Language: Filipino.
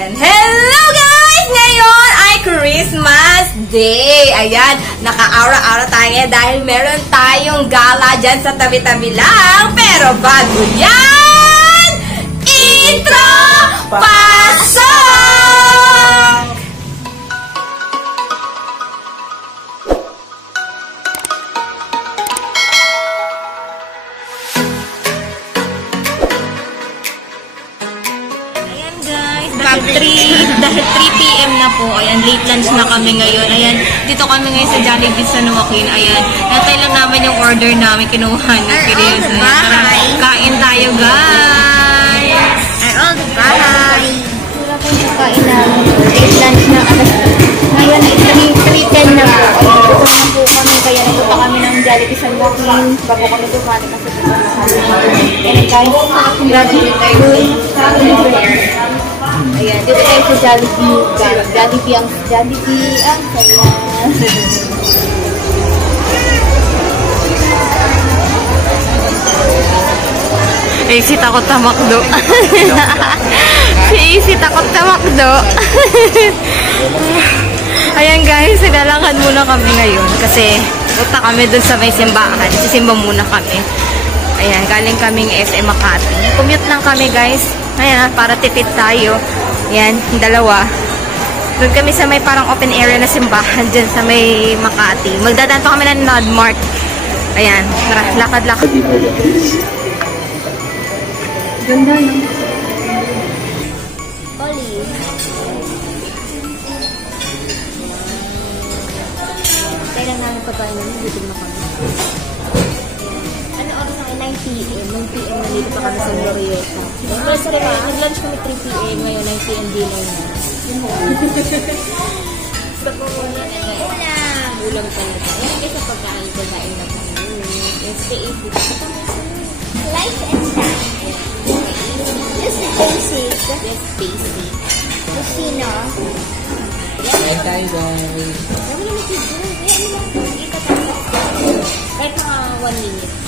Ayan. Hello guys! Ngayon ay Christmas Day. Ayan, naka-aura-aura tayo ngayon dahil meron tayong gala dyan sa tabi-tabi lang. Pero bago yan, intro! Pasok! Dahil 3 PM na po, ayan, late lunch na kami ngayon. Ayan, dito kami ngayon sa Jollibee sa Nuwakin. Ayan, natay lang naman yung order namin, kinuha ni Chris. Kain tayo, guys! Ay, all the bahay! Wala po yung kain namin. Late lunch na kami. Ngayon ay 3:10 na po. Ayan, gusto na po kami. Kaya napunta kami ng Jollibee sa Nuwakin. Bago kami dumali kasi dito na kami. And guys, Jollibee tayo. Ayan, dito tayo sa Jollibee. Jollibee ang saya. Easy takot tamakdo. Si Easy takot tamakdo. Ayan guys, naglalakad muna kami ngayon kasi punta kami dun sa may simbahan. Sisimba muna kami. Ayan, galing kaming SM Makati. Commute lang kami guys. Ayan, para tipid tayo. Ayan, dalawa. Doon kami sa may parang open area na simbahan dyan sa may Makati. Magdadaan pa kami ng Nodmark. Ayan, tara, lakad-lakad. Ganda, no? Oli. Kaya lang namin pagkain namin, gutom na kami. Ano oras na 9 PM? 9 PM na dito pa kami sa Gloriosa. Pero sorry ma, nag-lunch kami 3 PM, ngayon 9 PM dinner na. Gusto ko muna ulam. Ulam talaga. Ayan guys, sa pagkain na kami. Stay easy. Life and time. Just basic. Just basic. Kusino. Ayan tayo guys. Kami na mag-video. Ayan mo lang. Kahit mga 1 minute.